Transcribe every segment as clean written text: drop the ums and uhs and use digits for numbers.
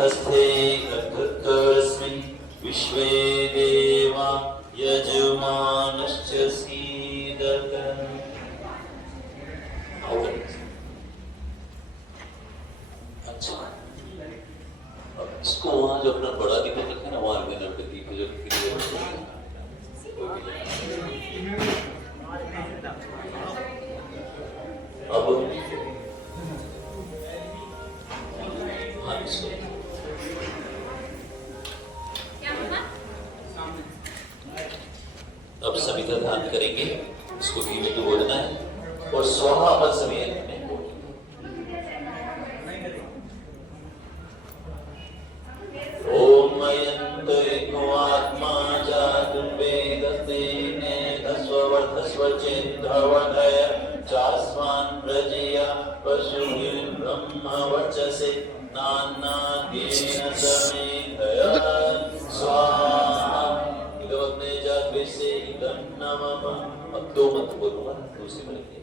हस्ते तस्मिन् विश्वे देवा यजमानश्च सीदत। अच्छा, इसको वहां जो अपना बड़ा दिखा रखा ना, वहां में नरपति को जो अब हाँ इसको अब सविता ध्यान करेंगे, इसको भी में बोलना है और स्वाहा पद समय में ओम अयंत एको आत्मा जातु वेदते नेधस्वर्धस्वचेन्द्रवधय चास्मान् प्रजया पशुभिः ब्रह्मवर्चसे नान्नाद्येन समेधया स्वाहा। इदवग्ने जातवेसे इदं नमः। अब दो मंत्र बोलूंगा, दूसरी बोलेंगे।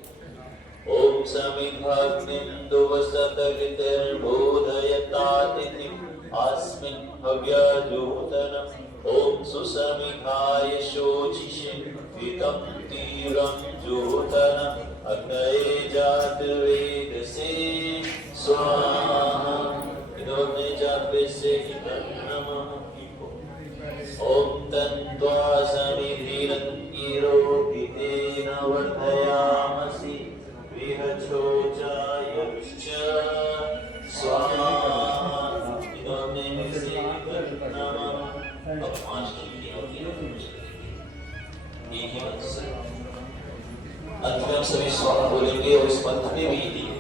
ओम समिधाग्निन्दुवसतगितिर्बोधयतातिथिम् अस्मिन् हव्यजूतनम्। ओम सुसमिधाय शोचिषे वितं तीरं जूतनम् अग्नये जातवेदसे स्वाहा। इदवग्ने जातवेसे इदं नमः। ओम तन्त्वा समिधिरन्तिरोहितेन वर्धयामसि विहचोचायुश्च स्वाहा। इदवग्ने जातवेसे इदं नमः। अब 5 कीर्तियां होती हैं, यही मंत्र से अंत में हम सभी स्वाहा बोलेंगे। और इस मंत्र में भी यही है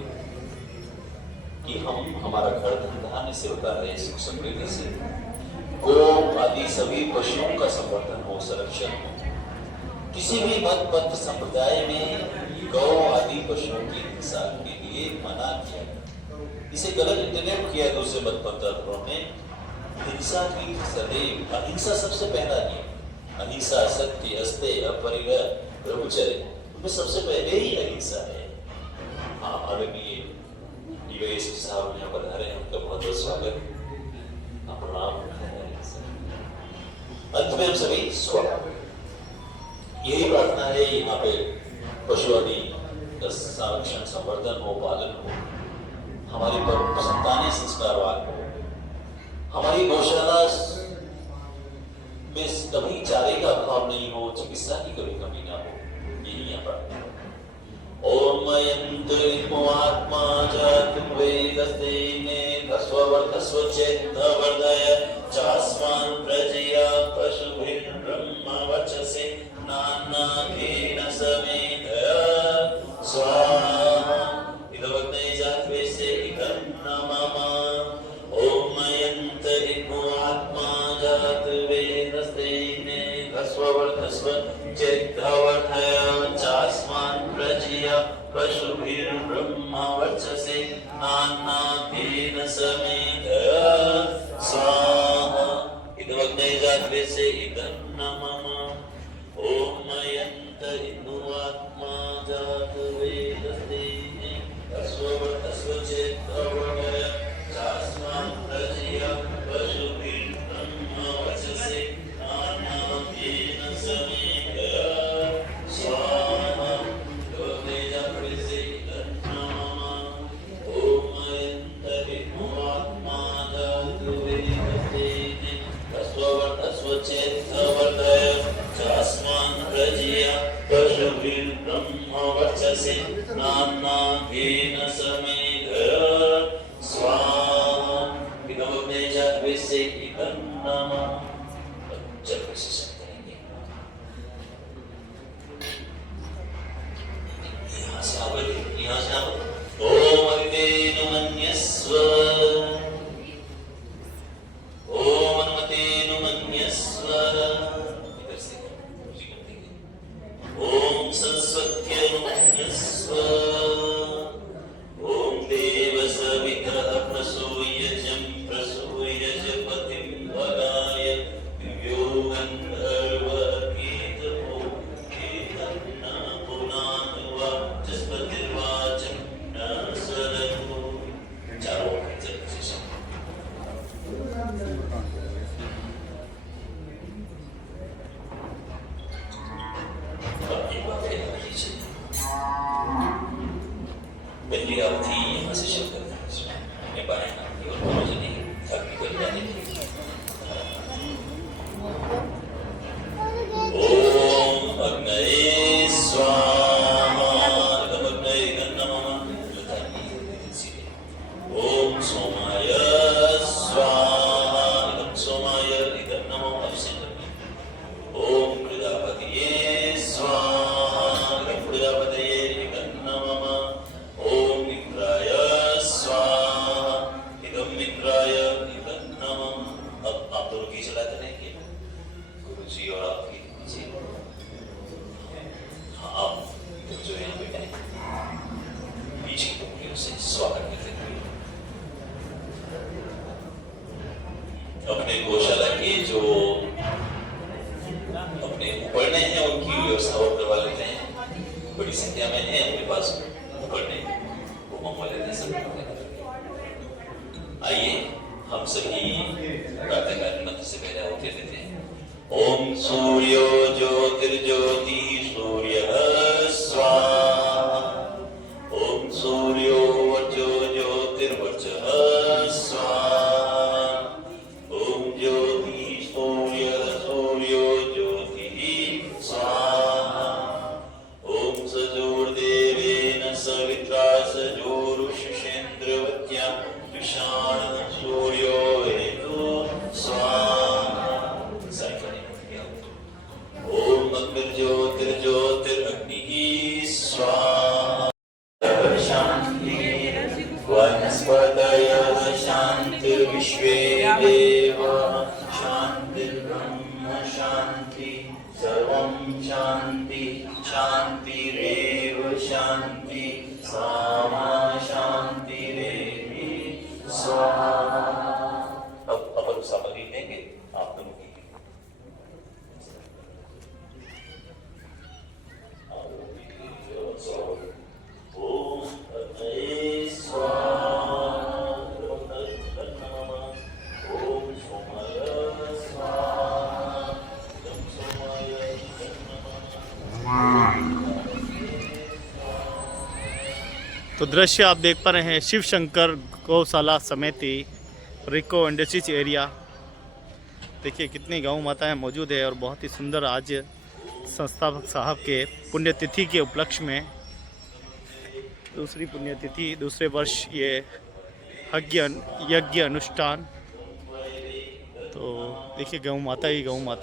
कि हम हमारा घर धन धान्य से उतार रहे सुख समृद्धि से, गौ आदि सभी पशुओं का संवर्धन हो, संरक्षण हो। किसी भी मत पंथ संप्रदाय में गौ आदि पशुओं की हिंसा के लिए मना किया, इसे गलत इंटरनेट किया दूसरे मत पंथों ने। हिंसा की सदैव अहिंसा सबसे पहला नियम, अहिंसा सत्य अस्ते अपरिग्रह ब्रह्मचर्य, उनमें सबसे पहले ही अहिंसा है। हाँ, आदरणीय डीवाईएसपी साहब यहाँ पर आ रहे हैं, उनका बहुत बहुत स्वागत, प्रणाम। अंत में हम सभी स्वाहा, यही प्रार्थना है यहाँ पे पशु आदि का संरक्षण संवर्धन हो, पालन हो, हमारे पर संतानें संस्कारवान हो, हमारी गौशाला में कभी चारे का अभाव नहीं हो, चिकित्सा की कभी कमी ना हो, यही यहाँ प्रार्थना। ओम अयंत एको आत्मा जातु वेदस्ते नेधस्वर्धस्वचेन्द्रवधय चास्मान् प्रजया पशुभिः ब्रह्मवर्चसे नान्नाद्येन समेधया स्वाहा। इदवग्ने जातवेसे इदं नमः। ओम अयंत एको आत्मा जातु वेदस्ते नेधस्वर्धस्वचेन्द्रवधय चास्मान् प्रजया पशुभिः ब्रह्मवर्चसे नान्नाद्येन समेधया स्वाहा। इदवग्ने जातवेसे इदं नमः। ओम अयंत एको आत्मा जातु वेदस्ते नेधस्वर्धस्वचेन्द्रवधय चास्मान् प्रजया पशुभिः ब्रह्मवर्चसे नान्नाद्येन समेधया स्वाहा। इदवग्ने जातवेसे इदं नमः। ओम अयंत एको आत्मा जातु वेदस्ते नेधस्वर्धस्वचेन्द्रवधय चास्मान् प्रजया पशुभिः ब्रह्मवर्चसे नान्नाद्येन समेधया स्वाहा। इदवग्ने जातवेसे इदं नमः। जप से करेंगे, यहाँ से आप ओम अग्नेनु मन्यस्व, ओम अनुमतेनु मन्यस्व, इधर से ओम सरस्वत्यनु मन्यस्व, ओम देव सवितः प्रसूयजं प्रसूयज पतिं भगाय अब आप दोनों की चलाते रहेंगे, गुरु जी और आपकी जी। हाँ, आप जो यहाँ पे करें बीच की टोकरियों से स्वागत करते हुए अपने गौशाला के जो अपने उपकरण हैं उनकी व्यवस्था और करवा लेते हैं। बड़ी संख्या में है अपने पास उपकरण, वो मंगवा लेते हैं सब। आइए हम सभी प्रातःकालीन मंत्र से पहले आहुति देते हैं। ओम सूर्यो ज्योतिर्ज्योति सूर्यः स्वाहा। ओम सूर्यो वर्चो ज्योतिर्वर्चः स्वाहा। ओम ज्योति सूर्यो ज्योतिः स्वाहा। ओम सजोर्देवेन सवित्रा सजोरुषेन्द्रवत्या विशाल सूर्यो हेतु स्वाहा। ओम अग्निर्ज्योतिर्ज्योतिरग्निः स्वाहा। शांति वनस्पतयः शान्तिर्विश्वे देवाः शान्तिर्ब्रह्म शान्ति सर्वं शान्ति शान्तिरेव शान्ति सामा शान्तिरेवि स्वाहा। अब अपर सामग्री लेंगे आप दोनों की। ओम अग्नये स्वाहा। ओम सोमाय स्वाहा। ओम सोमाय तो दृश्य आप देख पा रहे हैं शिव शंकर गौशाला समिति रिको इंडस्ट्रीज एरिया। देखिए कितनी गौ माताएं मौजूद है और बहुत ही सुंदर आज संस्थापक साहब के पुण्यतिथि के उपलक्ष्य में दूसरी पुण्यतिथि दूसरे वर्ष ये यज्ञ अनुष्ठान। तो देखिए गौ माता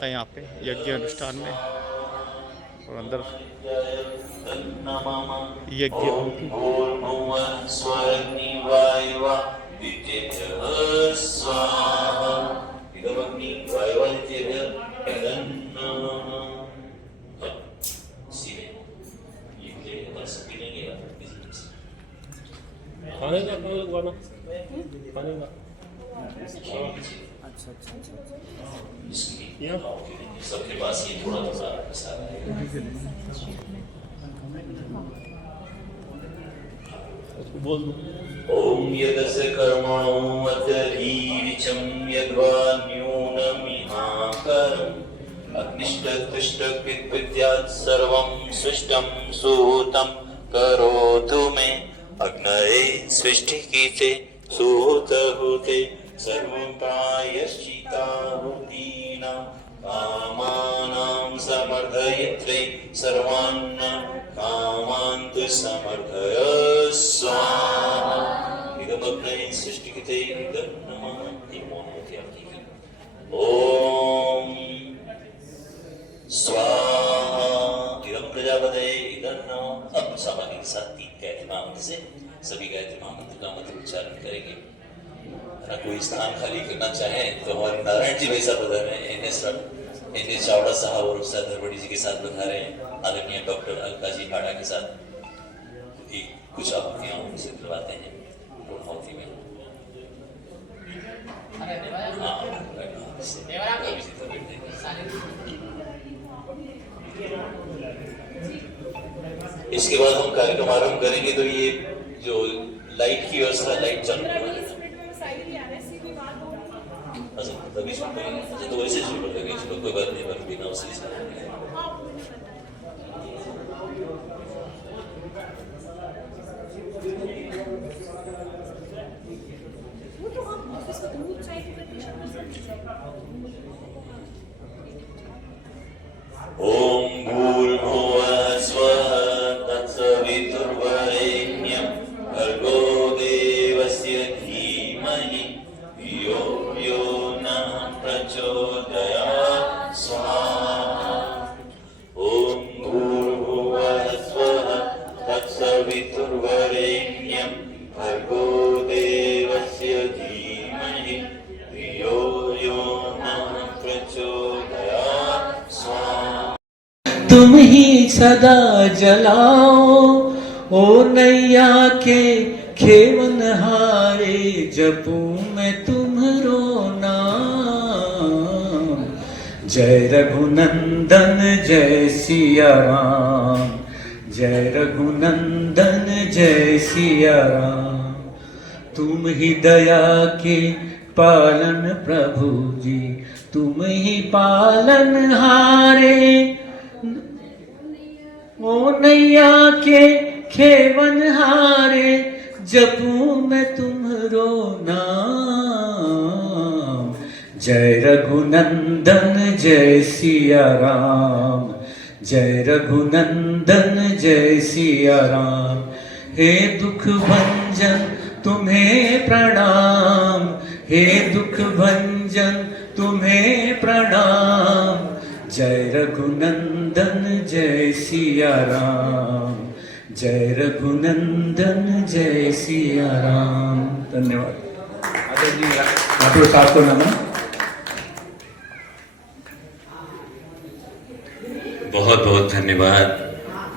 यहाँ पे यज्ञ अनुष्ठान में और अंदर यज्ञ खाने का खाने का अच्छा सबके पास ये थोड़ा थोड़ा बोल दो। ओम यदस्य कर्मणो अतरीरिचं यद्वा न्यूनमिहाकरम् अग्निष्टकृष्टकृत्यात् सर्वं सृष्टं सुहूतं करोतु मे अग्नये सृष्टिकीते सुहूतहुते सर्वं प्रायश्चित्ताहुतीनां कामानां समर्थयित्रे सर्वान् कामान् तु समर्थय स्वाहा। इदमग्नये सृष्टिकृते इदं नमः इमोऽनुत्याति। ओम स्वाहा। इदं प्रजापतये इदं नमः। अब सामान्य के साथ 3 गायत्री महामंत्र से सभी गायत्री महामंत्र का मंत्र उच्चारण करेंगे। अगर कोई स्थान खाली करना चाहे तो हमारे नारायण जी भाई साहब बता रहे हैं, एनएस चावड़ा साहब और उस्ताद धरवड़ी जी के साथ बता रहे हैं, आदरणीय डॉक्टर अलका जी हाड़ा के साथ एक कुछ आहुतियां उनसे करवाते हैं पूर्णाहुति में। इसके बाद हम कार्यक्रम आरंभ करेंगे। तो ये जो लाइट की व्यवस्था, लाइट चालू तभी शुरू करेंगे। अच्छा तो वैसे शुरू कर देंगे, चलो कोई बात नहीं, बात बिना उसी ओम भूर्भुवः स्वः तत्सवितुर्वरेण्यं भर्गो देवस्य धीमहि धियो यो नः प्रचोदयात् स्वाहा। ओम भूर्भुवः स्वः तत्सवितुर्वरेण्यं भर्गो देवस्य धीमहि तुम ही सदा जलाओ, ओ नैया के खेवन हारे, जपूं मैं तुम्हरो नाम। जय रघुनंदन जय सिया राम, जय रघुनंदन जय सिया राम। तुम ही दया के पालन प्रभु जी, तुम ही पालन हारे, ओ नैया के खेवन हारे, जपूं मैं तुम्हरो नाम। जय रघुनंदन जय सिया राम, जय रघुनंदन जय सिया राम। हे दुख भंजन तुम्हें प्रणाम, हे दुख भंजन तुम्हें प्रणाम। जय रघुनंदन जय सिया राम, जय रघुनंदन जय सिया राम। धन्यवाद। आदरणीय साहब को नमन। बहुत बहुत धन्यवाद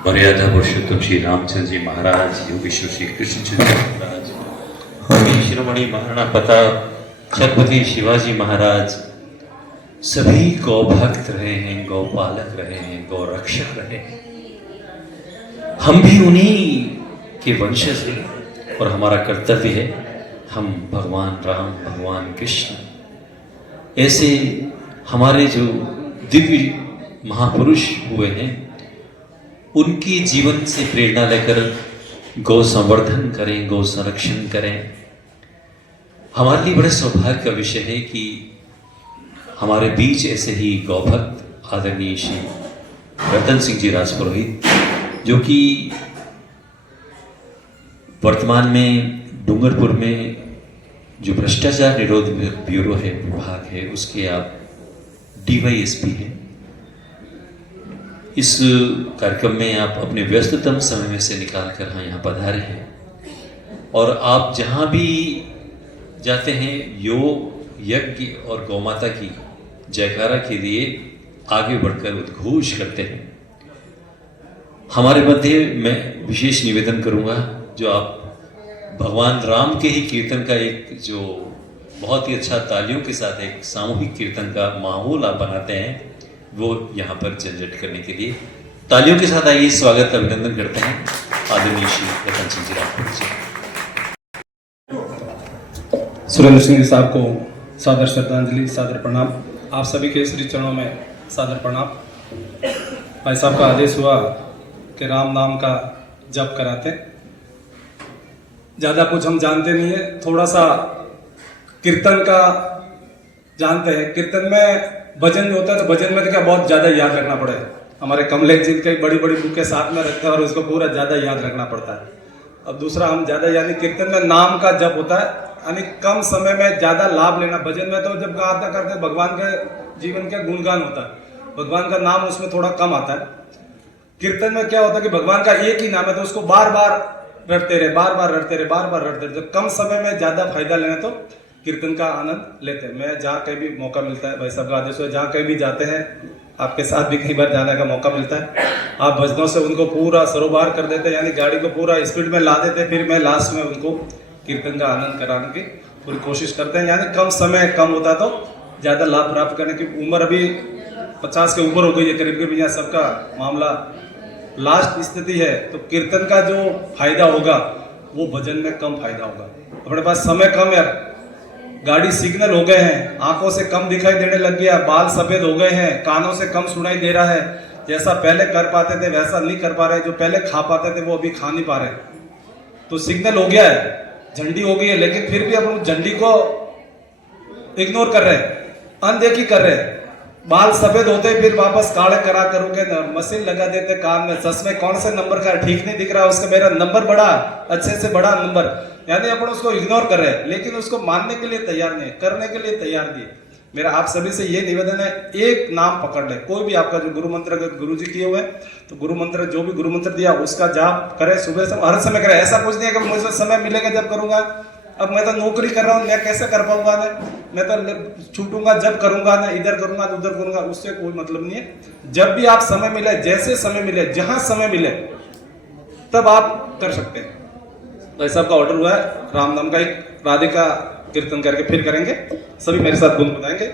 मर्यादा पुरुषोत्तम श्री रामचंद्र जी महाराज, योगेश्वर श्री कृष्ण जी महाराज, शिरोमणि महाराणा प्रताप, छत्रपति शिवाजी महाराज, सभी गौ भक्त रहे हैं, गौ पालक रहे हैं, गौ रक्षक रहे हैं। हम भी उन्हीं के वंशज हैं और हमारा कर्तव्य है हम भगवान राम, भगवान कृष्ण, ऐसे हमारे जो दिव्य महापुरुष हुए हैं उनकी जीवन से प्रेरणा लेकर गौ संवर्धन करें, गौ संरक्षण करें। हमारे लिए बड़े सौभाग्य का विषय है कि हमारे बीच ऐसे ही गौभक्त आदरणीय श्री रतन सिंह जी राजपुरोहित, जो कि वर्तमान में डूंगरपुर में जो भ्रष्टाचार निरोध ब्यूरो है, विभाग है, उसके आप DYSP हैं। इस कार्यक्रम में आप अपने व्यस्ततम समय में से निकाल कर यहाँ पधारे हैं और आप जहाँ भी जाते हैं योग, यज्ञ और गौमाता की जयकारा के लिए आगे बढ़कर उद्घोष करते हैं। हमारे मध्य मैं विशेष निवेदन करूंगा, जो आप भगवान राम के ही कीर्तन का एक जो बहुत ही अच्छा तालियों के साथ एक सामूहिक कीर्तन का माहौल आप बनाते हैं, वो यहाँ पर जनरेट करने के लिए तालियों के साथ आइए स्वागत अभिनंदन करते हैं आदरणीय श्री रतन सिंह जी राजपुर जी। सुरेंद्र सिंह जी साहब को सादर श्रद्धांजलि, सादर प्रणाम। आप सभी के श्री चरणों में सादर प्रणाम। भाई साहब का आदेश हुआ कि राम नाम का जप कराते। ज़्यादा कुछ हम जानते नहीं है, थोड़ा सा कीर्तन का जानते हैं। कीर्तन में भजन जो होता है तो भजन में तो क्या बहुत ज़्यादा याद रखना पड़े। हमारे कमलेश जी कई बड़ी बड़ी बुकें साथ में रखते हैं और उसको पूरा ज़्यादा याद रखना पड़ता है। अब दूसरा हम ज़्यादा यानी कीर्तन में नाम का जप होता है, यानी कम समय में ज़्यादा लाभ लेना। भजन में तो जब गाता करते भगवान के जीवन का गुणगान होता है, भगवान का नाम उसमें थोड़ा कम आता है। कीर्तन में क्या होता है कि भगवान का एक ही नाम है तो उसको बार बार रटते रहे, बार बार रटते रहे, बार बार रटते रहे। जब कम समय में ज़्यादा फायदा लेना तो कीर्तन का आनंद लेते हैं। मैं जहाँ कहीं भी मौका मिलता है, भाई साहब का आदेश है, जहाँ कहीं भी जाते हैं आपके साथ भी कई बार जाने का मौका मिलता है, आप भजनों से उनको पूरा सरोबार कर देते हैं, यानी गाड़ी को पूरा स्पीड में ला देते हैं। फिर मैं लास्ट में उनको कीर्तन का आनंद कराने की पूरी कोशिश करते हैं। यानी कम समय कम होता तो ज़्यादा लाभ प्राप्त करने की। उम्र अभी 50 के ऊपर हो गई है करीब करीब, यहाँ सबका मामला लास्ट स्थिति है, तो कीर्तन का जो फायदा होगा वो भजन में कम फायदा होगा। अपने पास समय कम है, गाड़ी सिग्नल हो गए हैं, आंखों से कम दिखाई देने लग गया, बाल सफेद हो गए हैं, कानों से कम सुनाई दे रहा है। जैसा पहले कर पाते थे वैसा नहीं कर पा रहे, जो पहले खा पाते थे वो अभी खा नहीं पा रहे। तो सिग्नल हो गया है, झंडी हो गई है, लेकिन फिर भी अपन झंडी को इग्नोर कर रहे हैं, अनदेखी कर रहे हैं। बाल सफेद होते फिर वापस काले करा करोगे, मशीन लगा देते कान में, चश्मे कौन से नंबर का ठीक नहीं दिख रहा, उसका मेरा नंबर बड़ा, अच्छे से बड़ा नंबर, यानी अपन उसको इग्नोर कर रहे हैं, लेकिन उसको मानने के लिए तैयार नहीं, करने के लिए तैयार नहीं। मेरा आप सभी से ये निवेदन है, एक नाम पकड़ ले, कोई भी आपका जो गुरु मंत्र अगर गुरु जी किए हुए तो गुरु मंत्र जो भी गुरु मंत्र दिया उसका जाप करें, सुबह से हर समय करें। ऐसा कुछ नहीं है कि मुझे समय मिलेगा जब करूंगा, अब मैं तो नौकरी कर रहा हूँ, मैं कैसे कर पाऊंगा ना, मैं तो छूटूंगा जब करूंगा ना, इधर करूंगा उधर करूंगा, उससे कोई मतलब नहीं है। जब भी आप समय मिले, जैसे समय मिले, जहां समय मिले, तब आप कर सकते हैं। भाई साहब का ऑर्डर हुआ है, राम नाम का एक राधे का कीर्तन करके फिर करेंगे, सभी मेरे साथ गुनगुनाएंगे।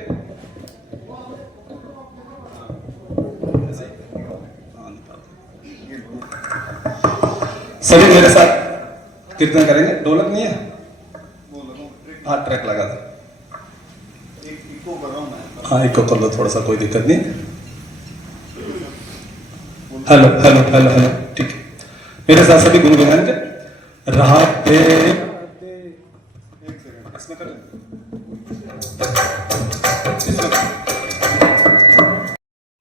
सभी मेरे साथ कीर्तन करेंगे। ढोलक नहीं है? हाँ, ट्रैक लगा था। हाँ, इको कर लो थोड़ा सा, कोई दिक्कत नहीं। हेलो हेलो हेलो हेलो, ठीक है। मेरे साथ सभी गुनगुनाएंगे। राधे इसमें कर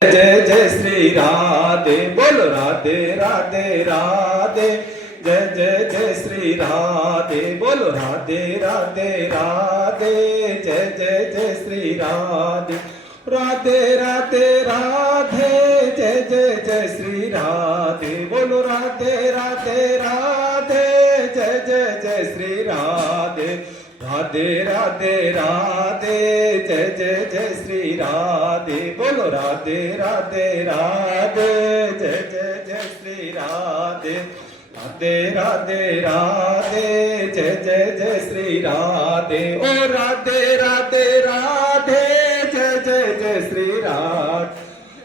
जय जय श्री राधे, बोलो राधे राधे राधे, जय जय जय श्री राधे, बोलो राधे राधे राधे, जय जय जय श्री राधे, राधे राधे राधे, जय जय जय श्री राधे, बोलो राधे राधे राधे, जय जय जय श्री राधे, राधे राधे राधे, जय जय जय श्री राधे, बोलो राधे राधे राधे, जय जय जय श्री राधे, राधे राधे राधे, जय जय जय श्री राधे, ओ राधे राधे राधे, जय जय जय श्री राधे,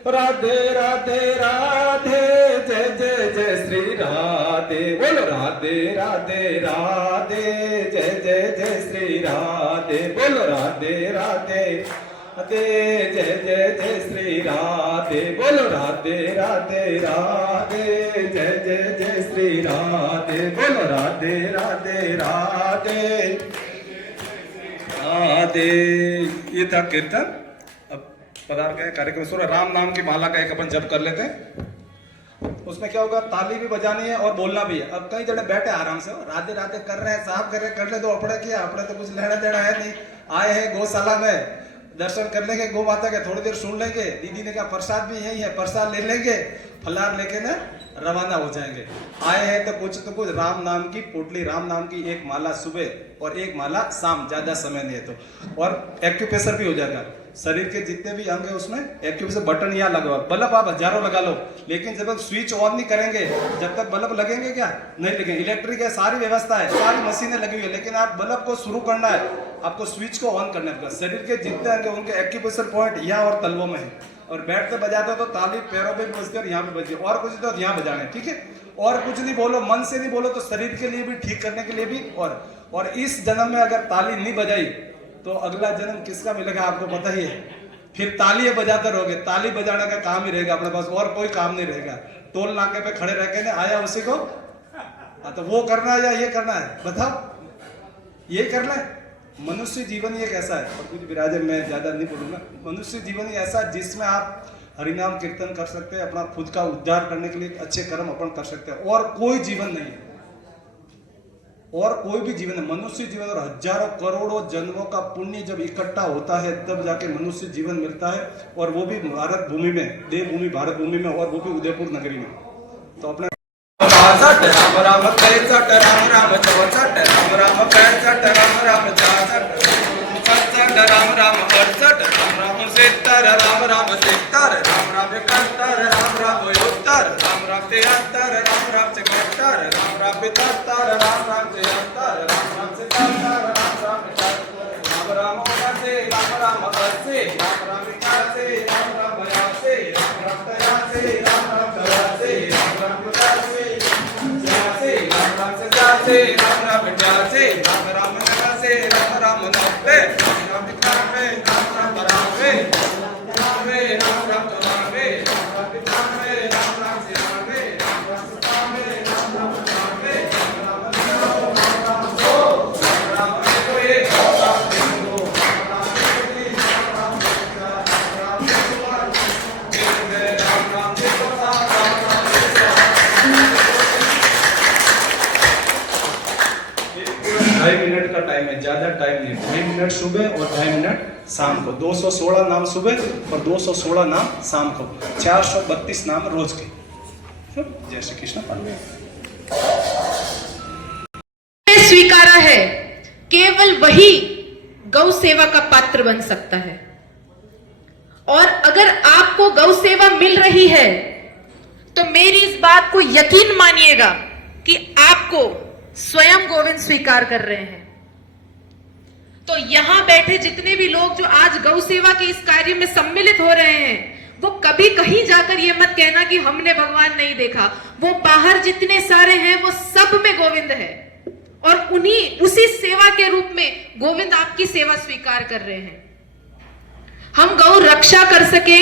राधे राधे राधे, जय जय जय श्री राधे, बोलो राधे राधे राधे, जय जय जय श्री राधे, बोलो राधे राधे राधे, जय जय जय श्री राधे, बोलो राधे राधे राधे, जय जय जय श्री राधे, बोलो राधे राधे राधे राधे। ये था कीर्तन। अब पदार्थ का कार्यक्रम शुरू। राम नाम की माला का एक अपन जप कर लेते हैं। उसमें क्या होगा, ताली भी बजानी है और बोलना भी है। अब कई जने बैठे आराम से, राधे राधे कर रहे हैं, साहब कर रहे, कर ले, तो अपने किया, अपने तो कुछ लेना देना है नहीं। आए हैं गौशाला में, दर्शन कर लेंगे गौ माता के, थोड़ी देर सुन लेंगे। दीदी ने कहा प्रसाद भी यही है, प्रसाद ले लेंगे, फलार लेके ना रवाना हो जाएंगे। आए हैं तो कुछ राम नाम की पोटली, राम नाम की एक माला सुबह और एक माला शाम, ज्यादा समय नहीं है तो। और एक्यूप्रेशर भी हो जाएगा। शरीर के जितने भी अंग है उसमें एक्यूप्रेशर बटन यहाँ लगवा। बल्ब आप हजारों लगा लो, लेकिन जब आप स्विच ऑन नहीं करेंगे, जब तक बल्ब लगेंगे क्या? नहीं लगेंगे। इलेक्ट्रिक है, सारी व्यवस्था है, सारी मशीनें लगी हुई है, लेकिन आप बल्ब को शुरू करना है, आपको स्विच को ऑन करना है। शरीर के जितने अंग है उनके एक्यूप्रेशर पॉइंट यहाँ और तलवों में है। और बैठते बजाते हो तो ताली पैरों पे बजती है और यहाँ पे बजती है, और कुछ तो यहाँ बजाना है, ठीक है। और कुछ नहीं बोलो, मन से नहीं बोलो, तो शरीर के लिए भी, ठीक करने के लिए भी। और इस जन्म में अगर ताली नहीं बजाई तो अगला जन्म किसका मिलेगा आपको पता ही है। फिर ताली बजाते रहोगे, ताली बजाने का काम ही रहेगा अपने पास, और कोई काम नहीं रहेगा। टोल नाके पे खड़े रह के ना आया उसी को, तो वो करना है या ये करना है, बताओ ये करना है। मनुष्य जीवन ही एक ऐसा है, और कुछ विराजे मैं ज्यादा नहीं बोलूंगा। मनुष्य जीवन ही ऐसा है जिसमें आप हरिनाम कीर्तन कर सकते हैं, अपना खुद का उद्धार करने के लिए अच्छे कर्म अपन कर सकते हैं, और कोई जीवन नहीं है, और कोई भी जीवन है। मनुष्य जीवन और हजारों करोड़ों जन्मों का पुण्य जब इकट्ठा होता है तब जाके मनुष्य जीवन मिलता है, और वो भी भारत भूमि में, देवभूमि भारत भूमि में, और वो भी उदयपुर नगरी में। तो अपने राम राम कैसठ, राम राम चौसठ, राम राम पैंसठ, राम राम छाछठ, सड़सठ, राम राम अड़सठ, राम राम सितर, राम राम सितर, राम राम इकहत्तर, राम राम उत्तर, राम राम तिहत्तर, राम राम चौहत्तर, राम राम पितहत्तर, राम राम तिहत्तर, राम राम सितहत्तर, राम राम पचहत्तर, राम राम उनासी, राम राम अस्सी, राम राम इक्यासी, राम राम बयासी, राम राम तिरासी, राम राम चौरासी, राम राम पचासी, राम राम सतासी, राम राम अठासी, राम राम नवासी, राम राम नब्बे, राम राम इक्यानवे, राम राम बानवे, राम राम चौरानवे, राम राम पचानवे, राम राम छियानवे, राम राम सतानवे, राम राम अठानवे, राम राम नब्बे, राम राम सौ, राम राम एक, राम राम दो, राम राम तीन, राम राम चार, राम राम पाँच, राम राम छह, राम राम 2.5 मिनट का टाइम है, ज्यादा टाइम नहीं। 2.5 मिनट सुबह और 2.5 मिनट शाम को। 216 नाम सुबह और 216 नाम शाम को, 432 नाम रोज के। जय श्री कृष्ण। स्वीकारा है केवल वही गौ सेवा का पात्र बन सकता है। और अगर आपको गौ सेवा मिल रही है तो मेरी इस बात को यकीन मानिएगा कि आपको स्वयं गोविंद स्वीकार कर रहे हैं। तो यहां बैठे जितने भी लोग जो आज गौ सेवा के इस कार्य में सम्मिलित हो रहे हैं, वो कभी कहीं जाकर ये मत कहना कि हमने भगवान नहीं देखा। वो बाहर जितने सारे हैं वो सब में गोविंद है, और उसी सेवा के रूप में गोविंद आपकी सेवा स्वीकार कर रहे हैं। हम गौ रक्षा कर सके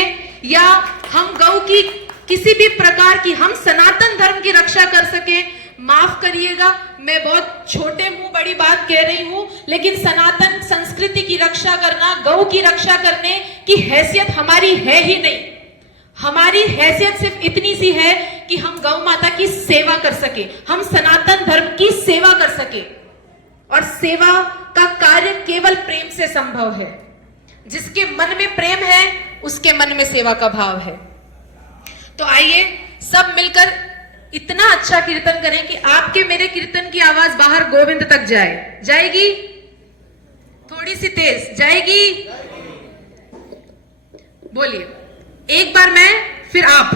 या हम गौ की किसी भी प्रकार की, हम सनातन धर्म की रक्षा कर सके, माफ करिएगा मैं बहुत छोटे मुंह बड़ी बात कह रही हूं, लेकिन सनातन संस्कृति की रक्षा करना, गौ की रक्षा करने की हैसियत हमारी है ही नहीं। हमारी हैसियत सिर्फ इतनी सी है कि हम गौ माता की सेवा कर सके, हम सनातन धर्म की सेवा कर सके। और सेवा का कार्य केवल प्रेम से संभव है। जिसके मन में प्रेम है उसके मन में सेवा का भाव है। तो आइए सब मिलकर इतना अच्छा कीर्तन करें कि आपके मेरे कीर्तन की आवाज बाहर गोविंद तक जाए। जाएगी? थोड़ी सी तेज जाएगी? बोलिए एक बार मैं फिर आप।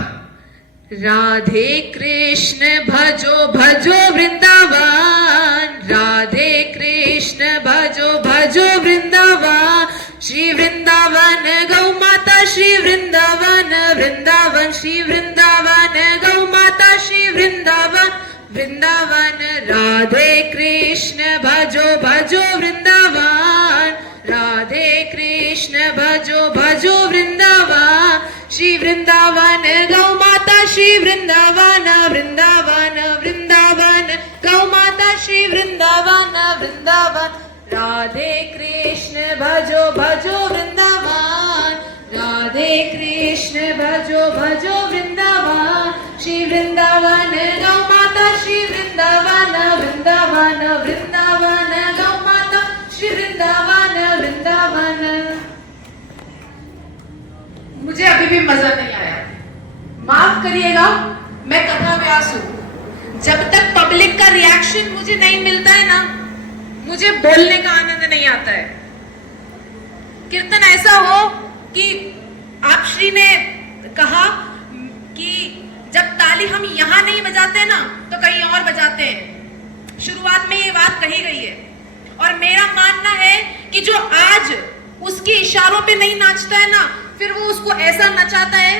राधे कृष्ण भजो भजो वृंदावन, राधे कृष्ण भजो भजो वृंदावन, श्री वृंदावन गौ माता, श्री वृंदावन वृंदावन, श्री वृंदावन गौ माता, श्री वृंदावन वृंदावन। राधे कृष्ण भजो भजो वृंदावन, राधे कृष्ण भजो भजो वृंदावन, श्री वृंदावन गौ माता, श्री वृंदावन वृंदावन वृंदावन गौ माता, श्री वृंदावन वृंदावन। राधे कृष्ण भजो भजो वृंदावन, राधे कृष्ण भजो भजो वृंदावन, श्री वृंदावन गौ माता, श्री वृंदावन वृंदावन वृंदावन गौ माता, श्री वृंदावन वृंदावन। मुझे अभी भी मजा नहीं आया, माफ करिएगा, मैं कथा व्यास हूं। जब तक पब्लिक का रिएक्शन मुझे नहीं मिलता है ना, मुझे बोलने का आनंद नहीं आता है। कीर्तन ऐसा हो कि आप श्री ने कहा कि जब ताली हम यहां नहीं बजाते ना तो कहीं और बजाते हैं। शुरुआत में ये बात कही गई है, और मेरा मानना है कि जो आज उसके इशारों पे नहीं नाचता है ना, फिर वो उसको ऐसा नचाता है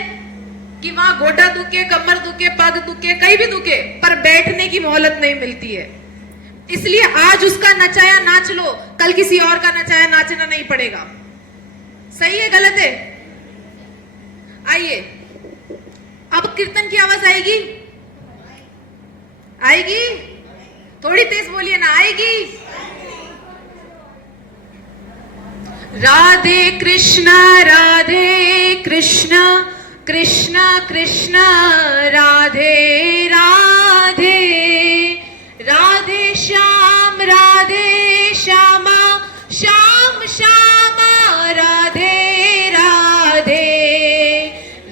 कि वहां गोटा दुखे, कमर दुखे, पग दुखे, कहीं भी दुखे, पर बैठने की मोहलत नहीं मिलती है। इसलिए आज उसका नचाया नाच लो, कल किसी और का नचाया नाचना नहीं पड़ेगा। सही है गलत है? आइए अब कीर्तन की आवाज आएगी? आएगी? थोड़ी तेज बोलिए ना, आएगी? राधे कृष्ण कृष्ण कृष्ण राधे राधे, राधे श्याम श्यामा, श्याम श्यामा राधे राधे।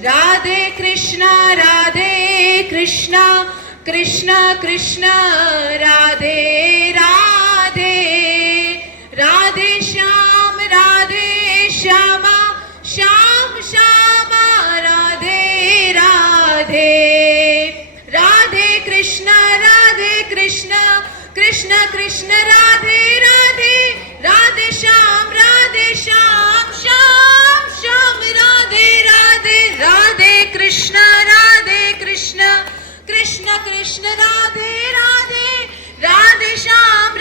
राधे कृष्ण कृष्ण कृष्ण राधे राधे, राधे श्याम श्यामा, श्याम श्यामा राधे राधे। राधे कृष्ण कृष्ण कृष्ण राधे राधे, राधे श्याम श्याम, श्याम राधे राधे। राधे कृष्ण कृष्ण कृष्ण राधे राधे, राधे श्याम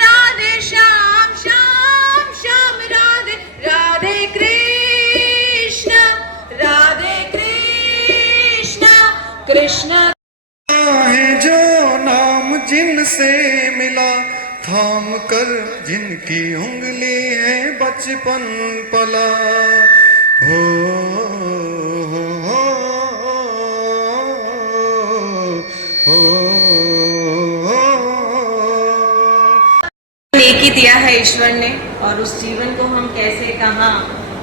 श्याम, श्याम राधे। राधे कृष्ण कृष्ण है जो नाम जिनसे मिला, थाम कर जिनकी उंगली है बचपन पला। हो एक ही दिया है ईश्वर ने, और उस जीवन को हम कैसे कहाँ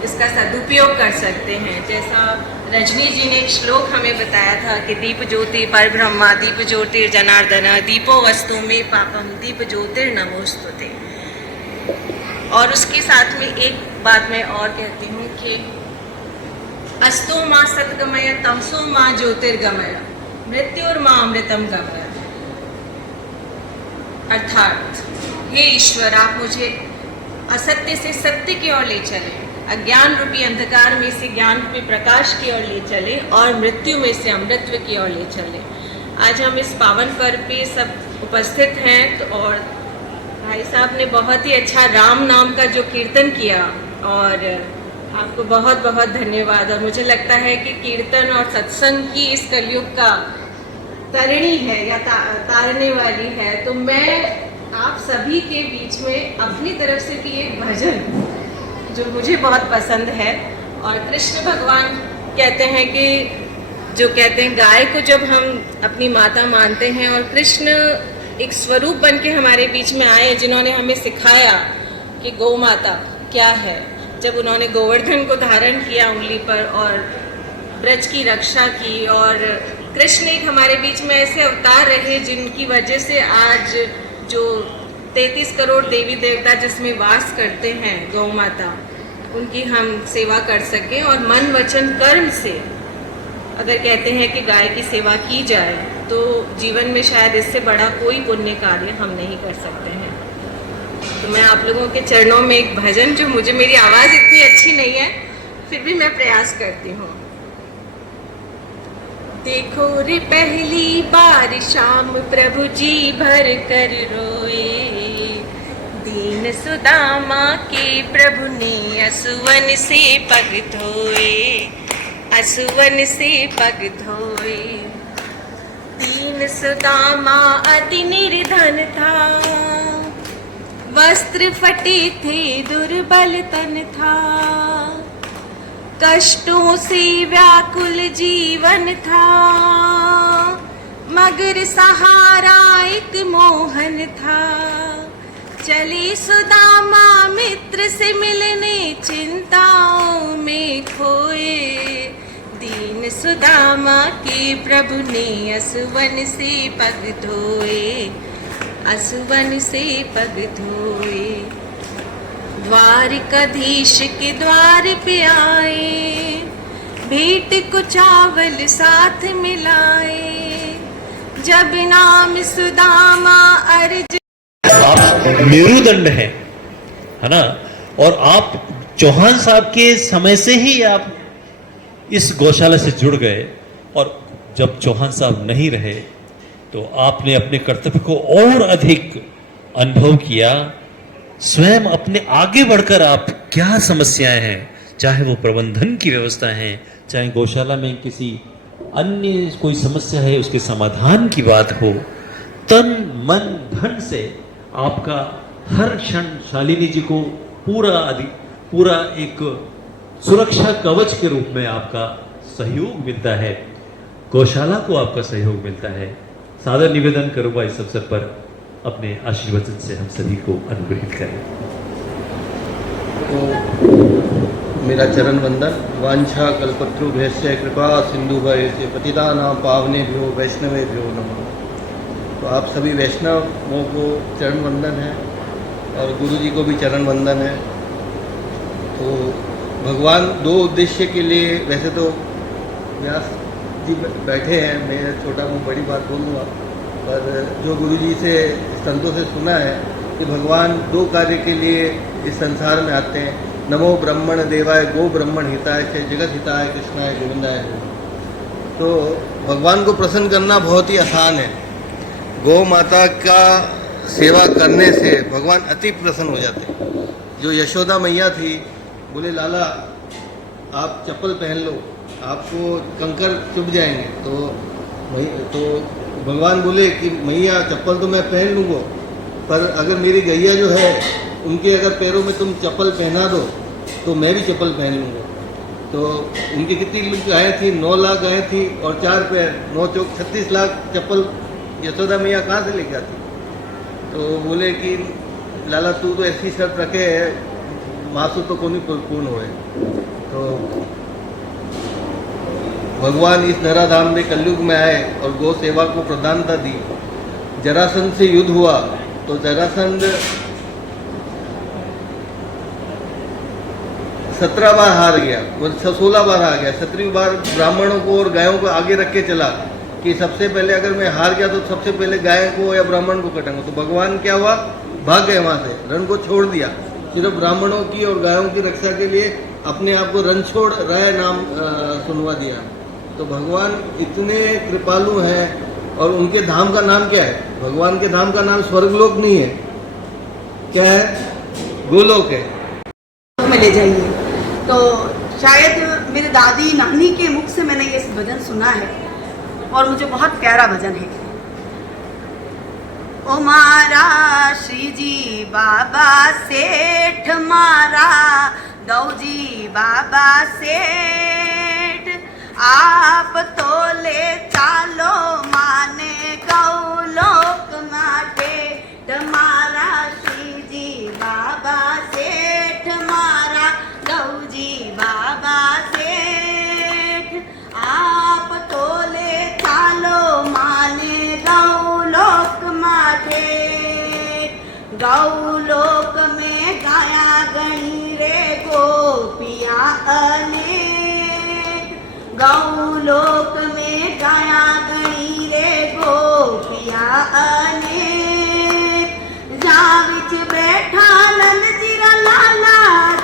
इसका सदुपयोग कर सकते हैं। जैसा रजनी जी ने एक श्लोक हमें बताया था कि दीप ज्योति परब्रह्मा, दीप ज्योतिर जनार्दन, दीपो वस्तु में पापम, दीप ज्योतिर नमोस्तुते। और उसके साथ में एक बात मैं और कहती हूँ कि अस्तो माँ सतगमय तमसो माँ ज्योतिर्गमय मृत्युर माँ अमृतम गमय। अर्थात हे ईश्वर, आप मुझे असत्य से सत्य की ओर ले चले, अज्ञान रूपी अंधकार में से ज्ञान रूपी प्रकाश की ओर ले चले और मृत्यु में से अमृतत्व की ओर ले चले। आज हम इस पावन पर्व पे सब उपस्थित हैं तो और भाई साहब ने बहुत ही अच्छा राम नाम का जो कीर्तन किया और आपको बहुत बहुत धन्यवाद। और मुझे लगता है कि कीर्तन और सत्संग की इस कलयुग का तरणी है या तारने वाली है। तो मैं आप सभी के बीच में अपनी तरफ से भी एक भजन जो मुझे बहुत पसंद है, और कृष्ण भगवान कहते हैं कि जो कहते हैं गाय को जब हम अपनी माता मानते हैं और कृष्ण एक स्वरूप बन के हमारे बीच में आए जिन्होंने हमें सिखाया कि गौ माता क्या है। जब उन्होंने गोवर्धन को धारण किया उंगली पर और ब्रज की रक्षा की, और कृष्ण एक हमारे बीच में ऐसे अवतार रहे जिनकी वजह से आज जो 33 करोड़ देवी देवता जिसमें वास करते हैं गौ माता, उनकी हम सेवा कर सकें। और मन वचन कर्म से अगर कहते हैं कि गाय की सेवा की जाए तो जीवन में शायद इससे बड़ा कोई पुण्य कार्य हम नहीं कर सकते हैं। तो मैं आप लोगों के चरणों में एक भजन, जो मुझे मेरी आवाज़ इतनी अच्छी नहीं है फिर भी मैं प्रयास करती हूँ। देखो रे पहली बार शाम प्रभु जी भर कर रोए, दीन सुदामा के प्रभु ने असुवन से पग धोए, असुवन से पग धोए। दीन सुदामा अति निर्धन था, वस्त्र फटे थे दुर्बल तन था, कष्टों से व्याकुल जीवन था, मगर सहारा एक मोहन था। चले सुदामा मित्र से मिलने चिंताओं में खोए, दीन सुदामा के प्रभु ने असुवन से पग धोए, असुवन से पग धोए। द्वारिकाधीश के द्वार पे आए, भेंट को चावल साथ मिलाए, जब नाम सुदामा अर्ज। आप मेरुदंड है ना, और आप चौहान साहब के समय से ही आप इस गौशाला से जुड़ गए, और जब चौहान साहब नहीं रहे तो आपने अपने कर्तव्य को और अधिक अनुभव किया। स्वयं अपने आगे बढ़कर आप क्या समस्याएं हैं, चाहे वो प्रबंधन की व्यवस्था है, चाहे गौशाला में किसी अन्य कोई समस्या है उसके समाधान की बात हो, तन मन धन से आपका हर क्षण शालिनी जी को पूरा एक सुरक्षा कवच के रूप में आपका सहयोग मिलता है, गौशाला को आपका सहयोग मिलता है। सादर निवेदन करूंगा इस अवसर पर अपने आशीर्वचन से हम सभी को अनुग्रहित करें। तो मेरा चरण वंदन। वांछा कल्पतरुभ्यश्च कृपा सिंधुभ्यश्च पतितानां पावनेभ्यो वैष्णवेभ्यो नमः। तो आप सभी वैष्णवों को चरण वंदन है और गुरु जी को भी चरण वंदन है। तो भगवान दो उद्देश्य के लिए, वैसे तो व्यास जी बैठे हैं, मैं छोटा मुँह बड़ी बात बोलूँगा, पर जो गुरु जी से संतों से सुना है कि भगवान दो कार्य के लिए इस संसार में आते हैं। नमो ब्रह्मण देवाय गो ब्रह्मण हिताय से जगत हिताय कृष्णाय गोविंदाय। तो भगवान को प्रसन्न करना बहुत ही आसान है। गौ माता का सेवा करने से भगवान अति प्रसन्न हो जाते हैं। जो यशोदा मैया थी, बोले लाला आप चप्पल पहन लो, आपको कंकर चुभ जाएंगे। तो भगवान बोले कि मैया चप्पल तो मैं पहन लूँगा, पर अगर मेरी गैया जो है उनके अगर पैरों में तुम चप्पल पहना दो तो मैं भी चप्पल पहन लूँगा। तो उनकी कितनी गायें थी? 9 लाख गायें थी और 4 पैर, 9 चौक 36 लाख चप्पल यशोदा मैया कहाँ से लेके आती? तो बोले कि लाला तू तो ऐसी शर्त रखे है, मासू तो कोनी पूर्ण होए। तो भगवान इस धराधाम में कलयुग में आए और गौ सेवा को प्रधानता दी। जरासंध से युद्ध हुआ तो जरासंध 17 बार हार गया, वो 16 बार हार गया, 17वीं बार ब्राह्मणों को और गायों को आगे रख के चला कि सबसे पहले अगर मैं हार गया तो सबसे पहले गाय को या ब्राह्मण को कटाऊंगा। तो भगवान क्या हुआ, भाग गए वहाँ से, रण को छोड़ दिया। सिर्फ ब्राह्मणों की और गायों की रक्षा के लिए अपने आप को रण छोड़ राय नाम सुनवा दिया। तो भगवान इतने कृपालु हैं और उनके धाम का नाम क्या है? भगवान के धाम का नाम स्वर्गलोक नहीं है, क्या है? गोलोक है। में ले जाइए। तो शायद मेरे दादी नानी के मुख से मैंने ये भजन सुना है और मुझे बहुत प्यारा भजन है। ओ मारा श्री जी बाबा सेठ, मारा दौजी बाबा सेठ, आप तो ले चालो माने गौलोक माटे, मारा श्री जी बाबा सेठ, मारा दौजी बाबा सेठ, आप तो ले चालो माने गौलोक माटे। गौलोक में गाया गणी रे गोपिया अनेक, गौलोक में गाया गणी रे गोपिया अनेक। जा विच बैठा नंद जीरा लाला,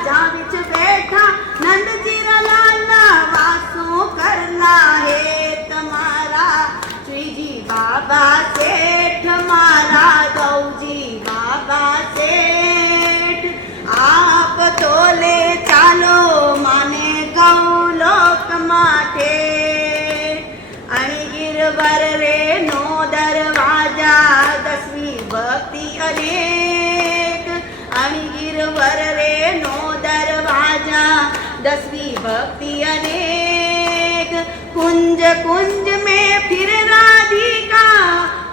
जा विच बैठा नंद जीरा लाला, वासो करना है तुम्हारा श्री जी बाबा सेठ, मारा दौजी बाबा सेठ, आप तो ले चालो माने गौलोक माटे। अणगिरवर रे नो दरवाजा, 10वीं भक्ति अनेक, अणगिरवर रे नो दरवाजा, 10वीं भक्ति अनेक। कुंज कुंज में फिर राधिका,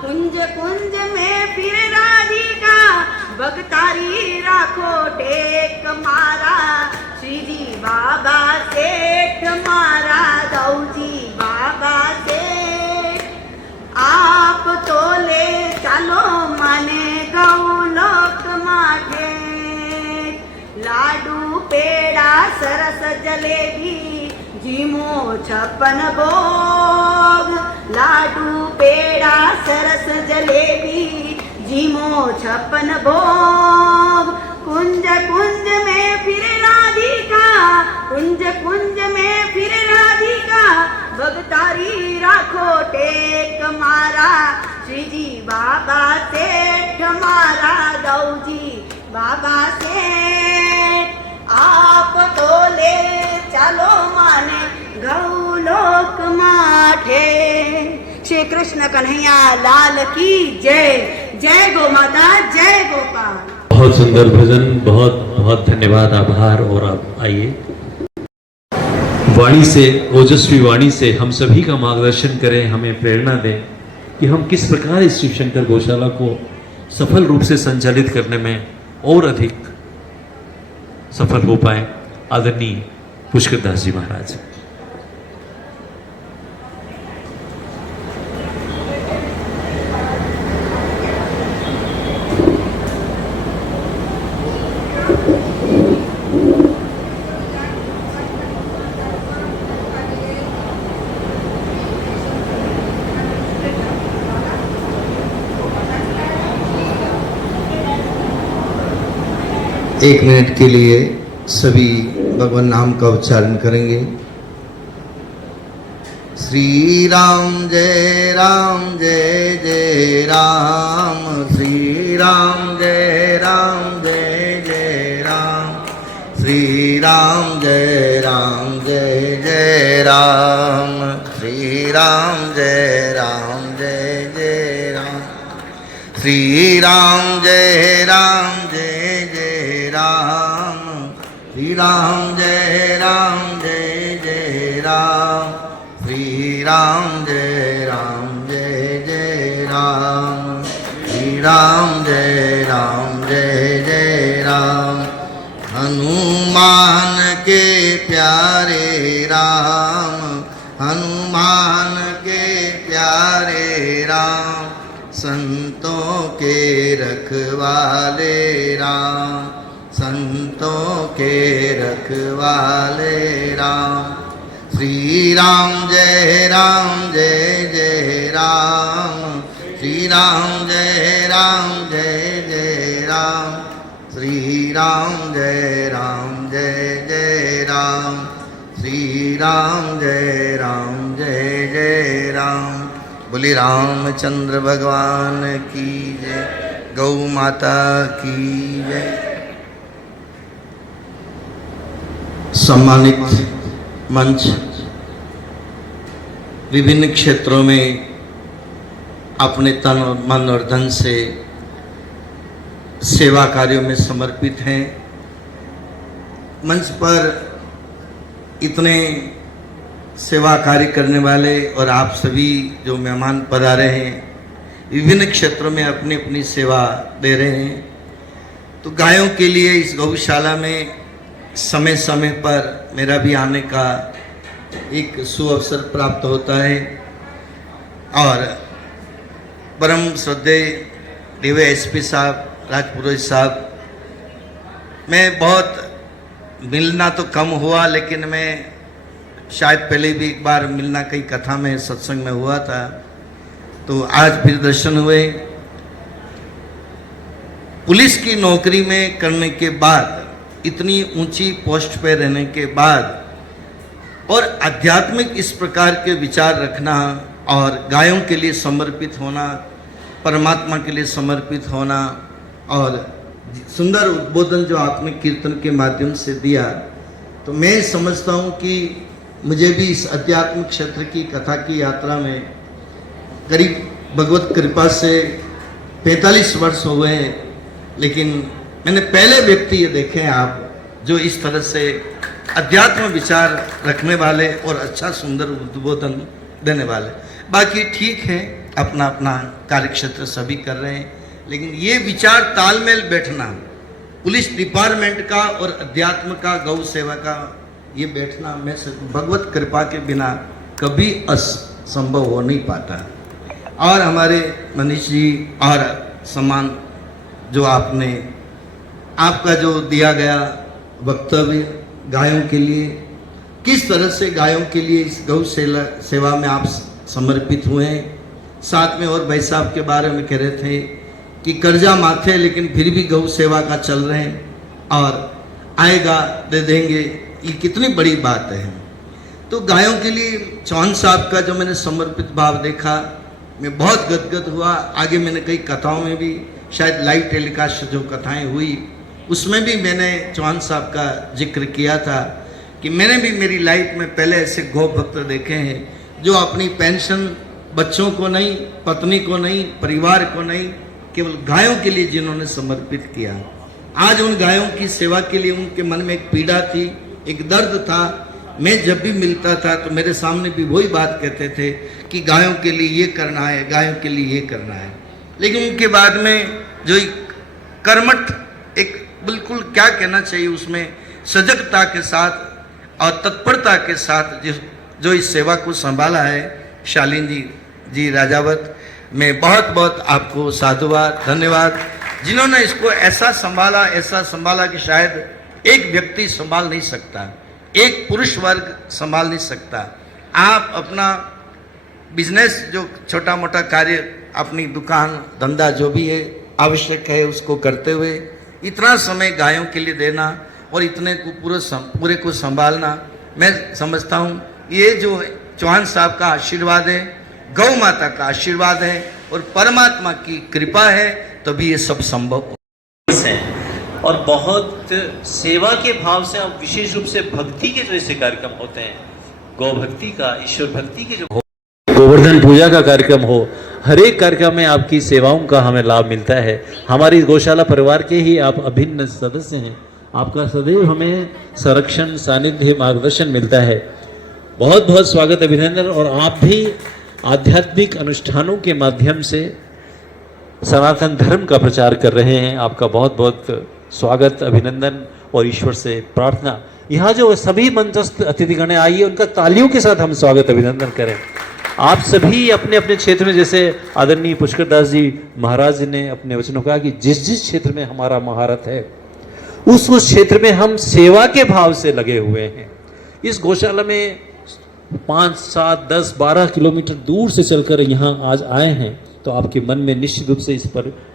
कुंज कुंज में फिर राधिका, भगतारी राखो टेक, मारा श्री जी बाबा सेठ, मारा दौजी बाबा सेठ, आप तो ले चालो माने गौलोक माटे। लाडू पेड़ा सरस जलेबी, जीमो 56 भोग, लाडू पेड़ा सरस जलेबी, जीमो 56 भोग। कुंज कुंज में फिर राधिका, कुंज कुंज में फिर राधिका, भगतारी राखो टेक, मारा श्री जी बाबा सेठ, मारा दौजी बाबा सेठ, आप तो ले चालो माने गौलोक माठे। श्री कृष्ण कन्हैया लाल की जय। जय गो माता, जय गोपाल। बहुत सुंदर भजन, बहुत बहुत धन्यवाद, आभार। और आप आइए, वाणी से, ओजस्वी वाणी से हम सभी का मार्गदर्शन करें, हमें प्रेरणा दें कि हम किस प्रकार इस शिव शंकर गौशाला को सफल रूप से संचालित करने में और अधिक सफल हो पाए। आदरणीय पुष्कर दास जी महाराज। एक मिनट के लिए सभी भगवान नाम का उच्चारण करेंगे। श्री राम जय जय राम, श्री राम जय जय राम, श्री राम जय जय राम, श्री राम जय जय राम, श्री राम जय जय राम, श्री राम जय जय राम, श्री राम जय जय राम, श्री राम जय राम। हनुमान के प्यारे राम, हनुमान के प्यारे राम, संतों के रखवाले राम, संत संतों के रखवाले राम। श्री राम जय जय राम। श्री राम जय जय राम। श्री राम जय जय राम। श्री राम जय राम। बोली रामचंद्र भगवान की जय। गौ माता की जय। सम्मानित मंच, विभिन्न क्षेत्रों में अपने तन मन और धन से सेवा कार्यों में समर्पित हैं। मंच पर इतने सेवा कार्य करने वाले और आप सभी जो मेहमान पधारे हैं, विभिन्न क्षेत्रों में अपनी अपनी सेवा दे रहे हैं। तो गायों के लिए इस गौशाला में समय समय पर मेरा भी आने का एक सुअवसर प्राप्त होता है और परम श्रद्धेय DYSP साहब, राजपुरोहित साहब, मैं बहुत मिलना तो कम हुआ, लेकिन मैं शायद पहले भी एक बार मिलना कई कथा में सत्संग में हुआ था, तो आज फिर दर्शन हुए। पुलिस की नौकरी में करने के बाद, इतनी ऊंची पोस्ट पे रहने के बाद और आध्यात्मिक इस प्रकार के विचार रखना और गायों के लिए समर्पित होना, परमात्मा के लिए समर्पित होना और सुंदर उद्बोधन जो आपने कीर्तन के माध्यम से दिया, तो मैं समझता हूँ कि मुझे भी इस आध्यात्मिक क्षेत्र की कथा की यात्रा में करीब भगवत कृपा से 45 वर्ष हो गए हैं, लेकिन मैंने पहले व्यक्ति ये देखे हैं आप जो इस तरह से अध्यात्म विचार रखने वाले और अच्छा सुंदर उद्बोधन देने वाले। बाकी ठीक है, अपना अपना कार्यक्षेत्र सभी कर रहे हैं, लेकिन ये विचार तालमेल बैठना, पुलिस डिपार्टमेंट का और अध्यात्म का, गौ सेवा का ये बैठना, मैं भगवत कृपा के बिना कभी असंभव हो नहीं पाता। और हमारे मनीष जी और सम्मान जो आपका जो दिया गया वक्तव्य गायों के लिए, किस तरह से गायों के लिए इस गौ सेवा में आप समर्पित हुए हैं। साथ में और भाई साहब के बारे में कह रहे थे कि कर्जा माथे लेकिन फिर भी गौ सेवा का चल रहे हैं और आएगा दे देंगे, ये कितनी बड़ी बात है। तो गायों के लिए चौहान साहब का जो मैंने समर्पित भाव देखा, मैं बहुत गदगद हुआ। आगे मैंने कई कथाओं में भी, शायद लाइव टेलीकास्ट जो कथाएं हुई उसमें भी मैंने चौहान साहब का जिक्र किया था कि मैंने भी मेरी लाइफ में पहले ऐसे गौ भक्त देखे हैं जो अपनी पेंशन बच्चों को नहीं, पत्नी को नहीं, परिवार को नहीं, केवल गायों के लिए जिन्होंने समर्पित किया। आज उन गायों की सेवा के लिए उनके मन में एक पीड़ा थी, एक दर्द था। मैं जब भी मिलता था तो मेरे सामने भी वही बात कहते थे कि गायों के लिए ये करना है, गायों के लिए ये करना है। लेकिन उनके बाद में जो एक कर्मठ, एक बिल्कुल क्या कहना चाहिए उसमें, सजगता के साथ और तत्परता के साथ जो इस सेवा को संभाला है, शालीन जी राजावत, मैं बहुत बहुत आपको साधुवाद, धन्यवाद, जिन्होंने इसको ऐसा संभाला कि शायद एक व्यक्ति संभाल नहीं सकता, एक पुरुष वर्ग संभाल नहीं सकता। आप अपना बिजनेस, जो छोटा मोटा कार्य, अपनी दुकान धंधा जो भी है आवश्यक है, उसको करते हुए इतना समय गायों के लिए देना और इतने को पूरे को संभालना, मैं समझता हूँ ये जो चौहान साहब का आशीर्वाद है, गौ माता का आशीर्वाद है और परमात्मा की कृपा है, तभी ये सब संभव है। और बहुत सेवा के भाव से, अब विशेष रूप से भक्ति के जो ऐसे कार्यक्रम होते हैं, गौ भक्ति का, ईश्वर भक्ति के जो गोवर्धन पूजा का कार्यक्रम हो, हर एक कार्यक्रम में आपकी सेवाओं का हमें लाभ मिलता है। हमारी गौशाला परिवार के ही आप अभिन्न सदस्य हैं, आपका सदैव हमें संरक्षण, सानिध्य, मार्गदर्शन मिलता है। बहुत बहुत स्वागत, अभिनंदन। और आप भी आध्यात्मिक अनुष्ठानों के माध्यम से सनातन धर्म का प्रचार कर रहे हैं, आपका बहुत बहुत स्वागत, अभिनंदन और ईश्वर से प्रार्थना। यहाँ जो सभी मंचस्थ अतिथिगण आइए, उनका तालियों के साथ हम स्वागत अभिनंदन करें। आप सभी अपने अपने क्षेत्र में, जैसे आदरणीय पुष्कर दास जी महाराज जी ने अपने वचनों कहा कि जिस जिस क्षेत्र में हमारा महारत है उस क्षेत्र में हम सेवा के भाव से लगे हुए हैं। इस गौशाला में 5, 7, 10, 12 किलोमीटर दूर से चलकर यहाँ आज आए हैं, तो आपके मन में निश्चित रूप से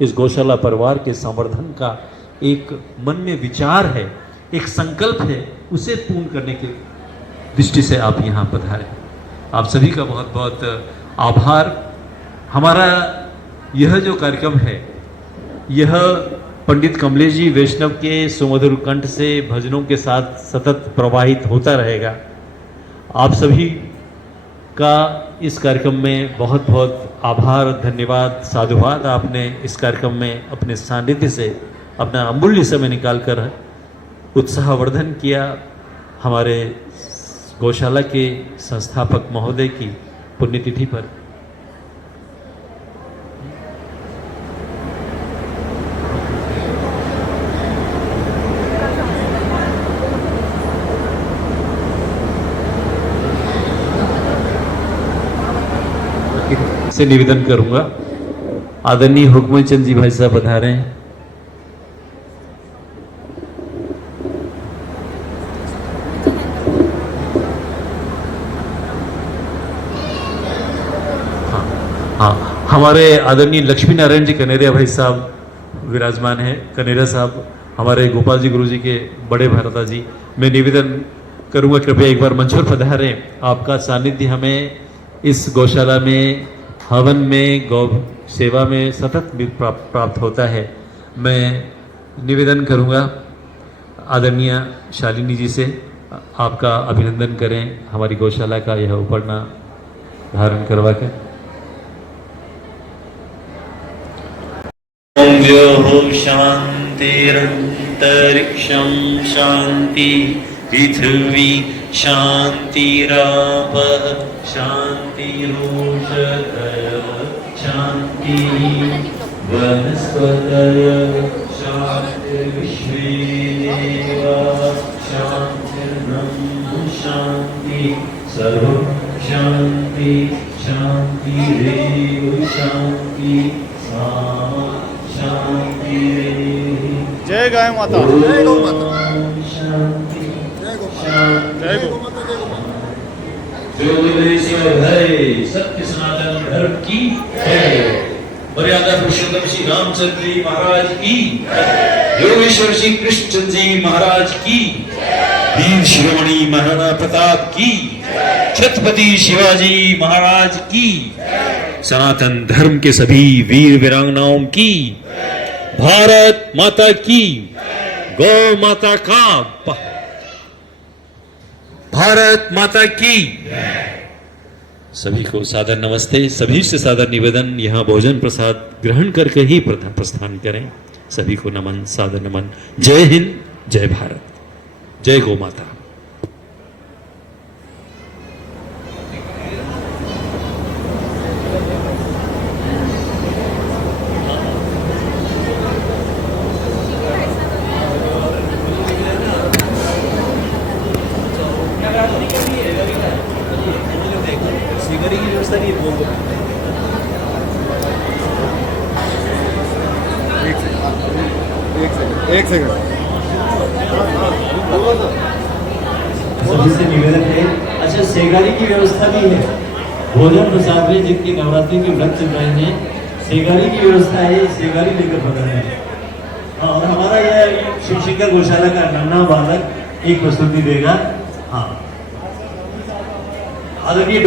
इस गौशाला परिवार के संवर्धन का एक मन में विचार है, एक संकल्प है, उसे पूर्ण करने की दृष्टि से आप यहाँ पधारे। आप सभी का बहुत बहुत आभार। हमारा यह जो कार्यक्रम है, यह पंडित कमलेश जी वैष्णव के सुमधुर कंठ से भजनों के साथ सतत प्रवाहित होता रहेगा। आप सभी का इस कार्यक्रम में बहुत बहुत आभार, धन्यवाद, साधुवाद। आपने इस कार्यक्रम में अपने सानिध्य से अपना अमूल्य समय निकालकर उत्साहवर्धन किया। हमारे गौशाला के संस्थापक महोदय की पुण्यतिथि पर से निवेदन करूंगा। आदरणीय हुकमत चंद जी भाई साहब बता रहे हैं। हाँ, हमारे आदरणीय लक्ष्मी नारायण जी कनेरिया भाई साहब विराजमान हैं। कनेरिया साहब हमारे गोपाल जी गुरु जी के बड़े भ्राता जी। मैं निवेदन करूंगा, कृपया एक बार मंच पर पधारें। आपका सानिध्य हमें इस गौशाला में, हवन में, गौ सेवा में सतत प्राप्त होता है। मैं निवेदन करूंगा आदरणीय शालिनी जी से, आपका अभिनंदन करें हमारी गौशाला का यह उपरना धारण करवा के। ओम शांतिरंतरिक्षं शांति पृथ्वी शांतिरापः शांतिरोषधयः शांति वनस्पतयः शांतिर्विश्वे देवाः शांतिर्ब्रह्म शांति सर्वं शांति शांतिरेव शांति शांति। जय गाय माता। जय गौ माता। शांति जय गौ। सत्य सनातन धर्म की जय। मर्यादा पुरुषोत्तम श्री रामचंद्र जी महाराज की, योगेश्वर श्री कृष्ण जी महाराज की, वीर शिरोमणि महाराणा प्रताप की, छत्रपति शिवाजी महाराज की, सनातन धर्म के सभी वीर वीरांगनाओं की, भारत माता की, गौ माता का, भारत माता की। सभी को सादर नमस्ते। सभी से सादर निवेदन, यहाँ भोजन प्रसाद ग्रहण करके ही प्रस्थान करें। सभी को नमन, सादर नमन। जय हिंद, जय भारत, जय गौ माता। एक सेकंड। सभी से निवेदन है, अच्छा सेगारी की व्यवस्था भी है। भोजन प्रसाद में जिनके नवरात्रि के व्रत चल रहे हैं, सेगारी की व्यवस्था है, सेगारी लेकर पकड़ रहे हैं। और हमारा यह शिवशंकर गौशाला का नन्हा बालक एक प्रस्तुति देगा। हाँ, आदरणीय